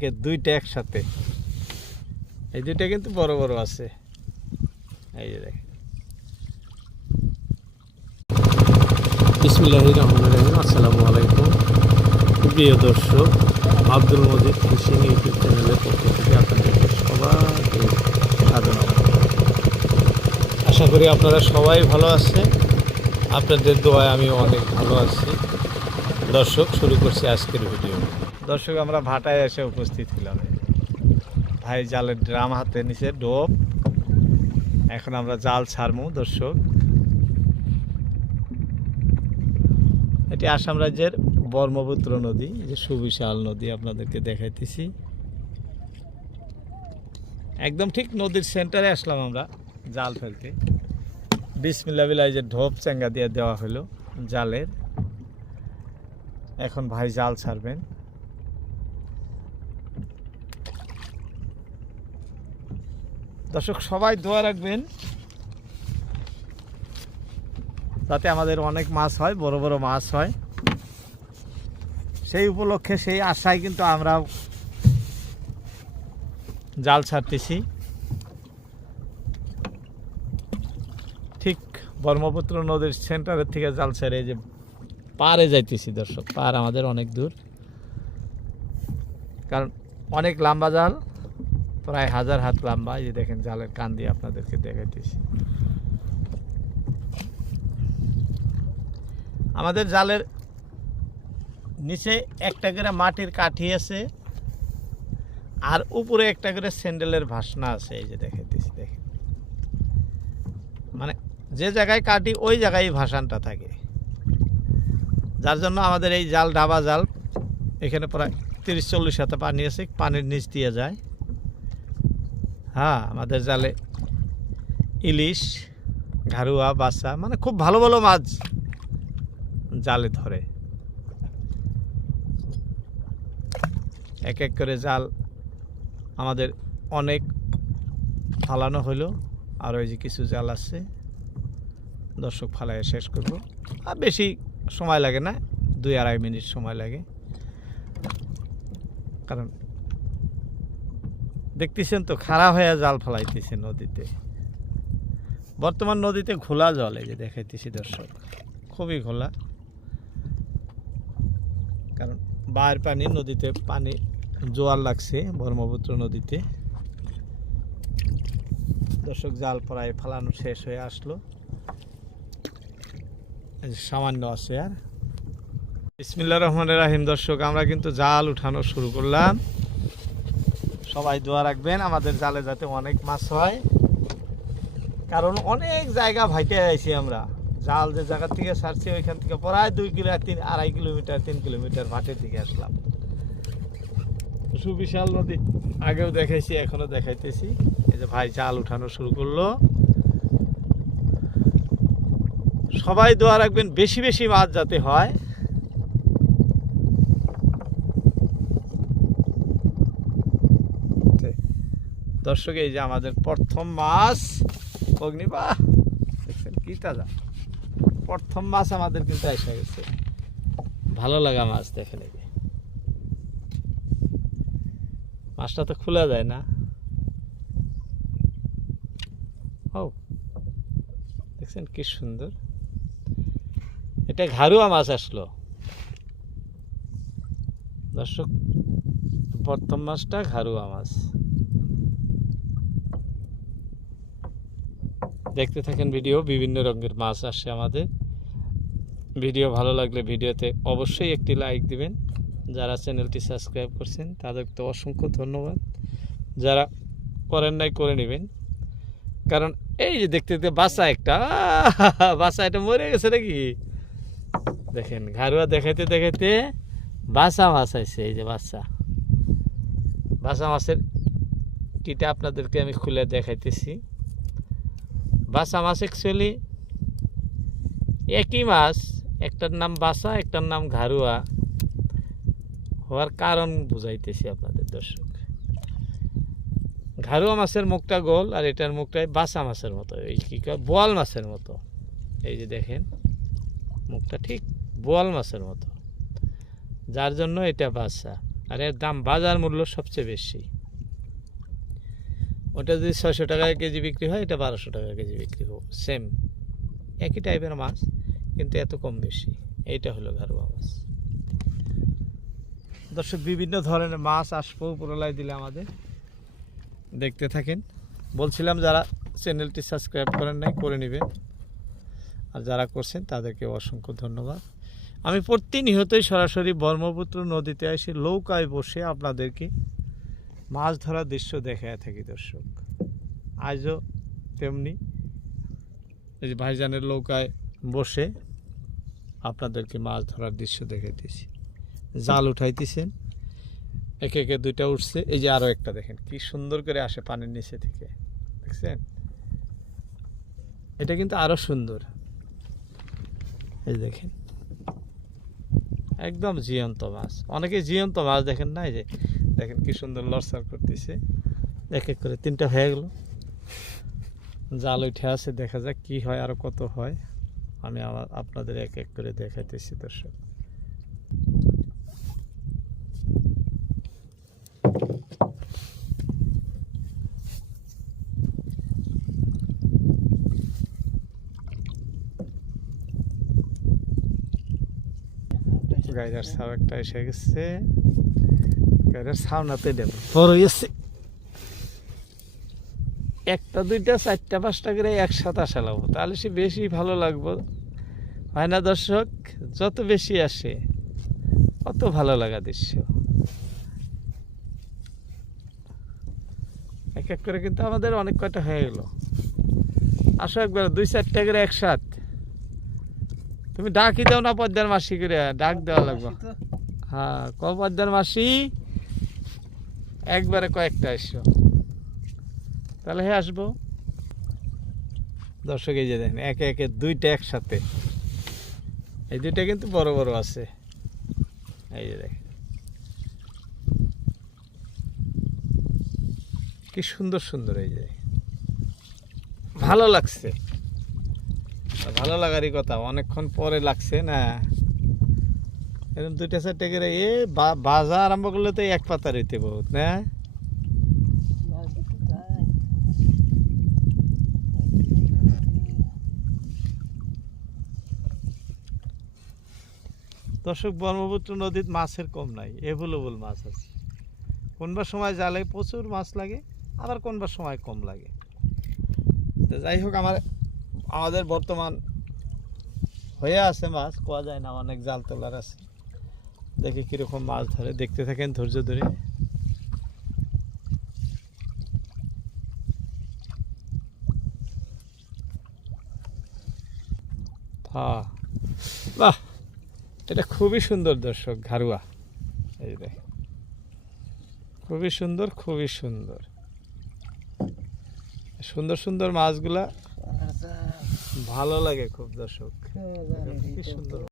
থেকে দুইটা একসাথে। এই দুইটা কিন্তু বড় বড় আছে। এই যে দেখেন। বিসমিল্লাহ রহমান রহিম। আসসালামু আলাইকুম। প্রিয় দর্শক, আব্দুল মজিদ ফিশিং ইউটিউব চ্যানেলের পক্ষ থেকে আপনাদেরকে সবাইকে সাধনা আশা করি আপনারা সবাই ভালো আছেন। আপনাদের দোয়ায় আমি অনেক ভালো আছি। দর্শক, শুরু করছি আজকের ভিডিও। দর্শক, আমরা ভাটায় এসে উপস্থিত হলাম ভাই জালের ড্রাম হাতে নিচে ডোপ। এখন আমরা জাল ছাড়মু, দর্শক। এটি আসাম রাজ্যের ব্রহ্মপুত্র নদী যে সুবিশাল নদী আপনাদেরকে দেখাইতেছি। একদম ঠিক নদীর সেন্টারে আসলাম আমরা জাল ফেলতে। বিসমিল্লা বিলা এই যে ঢোপ চেঙ্গা দিয়ে দেওয়া হলো জালের। এখন ভাই জাল ছাড়বেন। দর্শক, সবাই দোয়া রাখবেন তাতে আমাদের অনেক মাছ হয়, বড় বড় মাছ হয়। সেই উপলক্ষে, সেই আশায় কিন্তু আমরা জাল ছাড়তেছি। ঠিক ব্রহ্মপুত্র নদীর সেন্টারের থেকে জাল ছেড়ে যে পারে যাইতেছি দর্শক পার আমাদের অনেক দূর। কারণ অনেক লম্বা জাল প্রায় হাজার হাত লম্বা, এই দেখেন জালের কান দিয়ে আপনাদেরকে দেখাইতেছি। আমাদের জালের নিচে একটা করে মাটির কাঠি আছে, আর উপরে একটা করে স্যান্ডেলের ভাসনা আছে, এই যে দেখাইতেছি, দেখেন। মানে যে জায়গায় কাটি ওই জায়গায় ভাসানটা থাকে। যার জন্য আমাদের এই জাল, ডাবা জাল, এখানে প্রায় তিরিশ চল্লিশ হাতে পানি আছে, পানির নিচ দিয়ে যায়। হ্যাঁ আমাদের জালে। ইলিশ, ঘারুয়া বাসা মানে খুব ভালো ভালো মাছ জালে ধরে। এক এক করে জাল আমাদের অনেক ফালানো হলো, আর ওই যে কিছু জাল আছে, দর্শক ফালায় শেষ করব। আর বেশি সময় লাগে না, দুই আড়াই মিনিট সময় লাগে। কারণ দেখতেছেন তো, খাড়া হয়ে জাল ফালাইতেছে নদীতে। বর্তমান নদীতে ঘোলা জল, এই যে দেখাইতেছি দর্শক, খুবই ঘোলা। কারণ বাইর পানি, নদীতে পানি জোয়ার লাগছে ব্রহ্মপুত্র নদীতে। দর্শক, জাল প্রায় ফালানো শেষ হয়ে আসলো। সামান্য আছে আর। ইসমিল্লা রহমান রাহিম দর্শক, আমরা কিন্তু জাল উঠানো শুরু করলাম। সবাই দোয়া রাখবেন, আমাদের জালে যাতে অনেক মাছ হয়। কারণ অনেক জায়গা ভাইটে আইছি আমরা। জাল যে জায়গা থেকে সারছি, ওইখান থেকে প্রায় দুই কিলো, তিন, আড়াই কিলোমিটার, তিন কিলোমিটার ভাটের দিকে আসলাম। সুবিশাল নদী, আগেও দেখাইছি, এখনও দেখাইতেছি। এই যে ভাই জাল উঠানো শুরু করল। সবাই দোয়া রাখবেন, বেশি বেশি মাছ যাতে হয়। দর্শক, এই যে আমাদের প্রথম মাছ। অগ্নিবা দেখছেন কি তাজা। প্রথম মাছ আমাদের কিন্তু এসে গেছে। ভালো লাগা মাছ দেখেন এই যে মাছটা তো খোলা যায় না। ও, দেখছেন কি সুন্দর। এটা ঘারুয়া মাছ আসলো। দর্শক, প্রথম মাছটা ঘারুয়া মাছ। দেখতে থাকেন ভিডিও, বিভিন্ন রঙের মাছ আসে আমাদের। ভিডিও ভালো লাগলে ভিডিওতে অবশ্যই একটি লাইক দিবেন। যারা চ্যানেলটি সাবস্ক্রাইব করছেন, তাদেরকে তো অসংখ্য ধন্যবাদ। যারা করেন নাই, করে নেবেন। কারণ এই যে দেখতে দেখতে বাসা একটা বাসা এটা মরে গেছে নাকি? দেখেন, ঘারুয়া দেখাইতে দেখাইতে বাসা মাছ আইছে এই যে বাচ্চা বাসা মাছের কিটা আপনাদেরকে আমি খুলে দেখাইতেছি। বাসা মাছ অ্যাকচুয়ালি একই মাছ, একটার নাম বাসা, একটার নাম ঘারুয়া হওয়ার কারণ বুঝাইতেছি আপনাদের দর্শক। ঘারুয়া মাছের মুখটা গোল আর এটার মুখটাই বাসা মাছের মতো, এই কি বোয়াল মাছের মতো। এই যে দেখেন, মুখটা ঠিক বোয়াল মাছের মতো। যার জন্য এটা বাসা, আর এর দাম বাজার মূল্য সবচেয়ে বেশি। ওটা যদি ছয়শো টাকা কেজি বিক্রি হয়, এটা বারোশো টাকা কেজি বিক্রি হোক সেম একই টাইপের মাছ, কিন্তু এত কম বেশি। এইটা হলো ঘরোয়া মাছ। দর্শক, বিভিন্ন ধরনের মাছ আসব উপরলায় দিলে আমাদের। দেখতে থাকেন। বলছিলাম যারা চ্যানেলটি সাবস্ক্রাইব করেন নাই, করে নেবেন। আর যারা করছেন, তাদেরকে অসংখ্য ধন্যবাদ। আমি প্রতিনিয়তই সরাসরি ব্রহ্মপুত্র নদীতে এসে নৌকায় বসে আপনাদেরকে মাছ ধরার দৃশ্য দেখায় থাকি দর্শক। আজও তেমনি এই যে ভাইজানের নৌকায় বসে আপনাদেরকে মাছ ধরার দৃশ্য দেখাইতেছি। জাল উঠাইতেছেন। একে একে দুইটা উঠছে। এই যে আরও একটা দেখেন, কি সুন্দর করে আসে পানির নিচে থেকে। দেখছেন? এটা কিন্তু আরও সুন্দর। এই দেখেন। একদম জিয়ন্ত মাছ। অনেকে জিয়ন্ত মাছ দেখেন না? এই যে দেখেন কি সুন্দর লড়সার করতেছে। এক এক করে তিনটা হয়ে গেল। জাল উঠে আছে, দেখা যাক কি হয় আর কত হয়। আমি আমার আপনাদের এক এক করে দেখাইতেছি, দর্শক। গাইডার সাপ একটা এসে গেছে। সামনাতে দেব। বড় হয়েছে একটা দুইটা চারটা পাঁচটা করে একসাথে আসা লাগবো। তাহলে সে বেশি ভালো লাগবো। হয় না দর্শক? যত বেশি আসে অত ভালো লাগা দৃশ্য। এক এক করে কিন্তু আমাদের অনেক কয়টা হয়ে গেল। আসো একবার দুই চারটা করে একসাথ। তুমি ডাকি দাও না পদ্মার মাসি করে ডাক দেওয়া লাগবে। হ্যাঁ ক পদ্মার মাসি? একবারে কয়েকটা এসো তাহলে হে আসব। দর্শক, এই যে দেখেন, একে একে দুইটা একসাথে। এই দুইটা কিন্তু বড় বড় আছে। এই যে দেখেন। কি সুন্দর সুন্দর, এই যে ভালো লাগছে। ভালো লাগারই কথা, অনেকক্ষণ পরে লাগছে না? এরকম দুইটা চারটে করে, এ বাজা আরম্ভ করলে তো এক পাতা রইতে বহুত, না? দর্শক, ব্রহ্মপুত্র নদীর মাছের কম নাই এভেলেবল মাছ আছে। কোনবার সময় জালে প্রচুর মাছ লাগে, আবার কোনবার সময় কম লাগে। তো যাই হোক, আমার, আমাদের বর্তমান হয়ে আছে মাছ, কোয়া যায় না, অনেক জাল তোলার আছে। দেখি কীরকম মাছ ধরে। দেখতে থাকেন ধৈর্য ধরে। হ্যাঁ বাহ! এটা খুবই সুন্দর দর্শক ঘারুয়া। এই দেখ। খুবই সুন্দর খুবই সুন্দর। সুন্দর সুন্দর মাছগুলা ভালো লাগে খুব দর্শক। কি সুন্দর।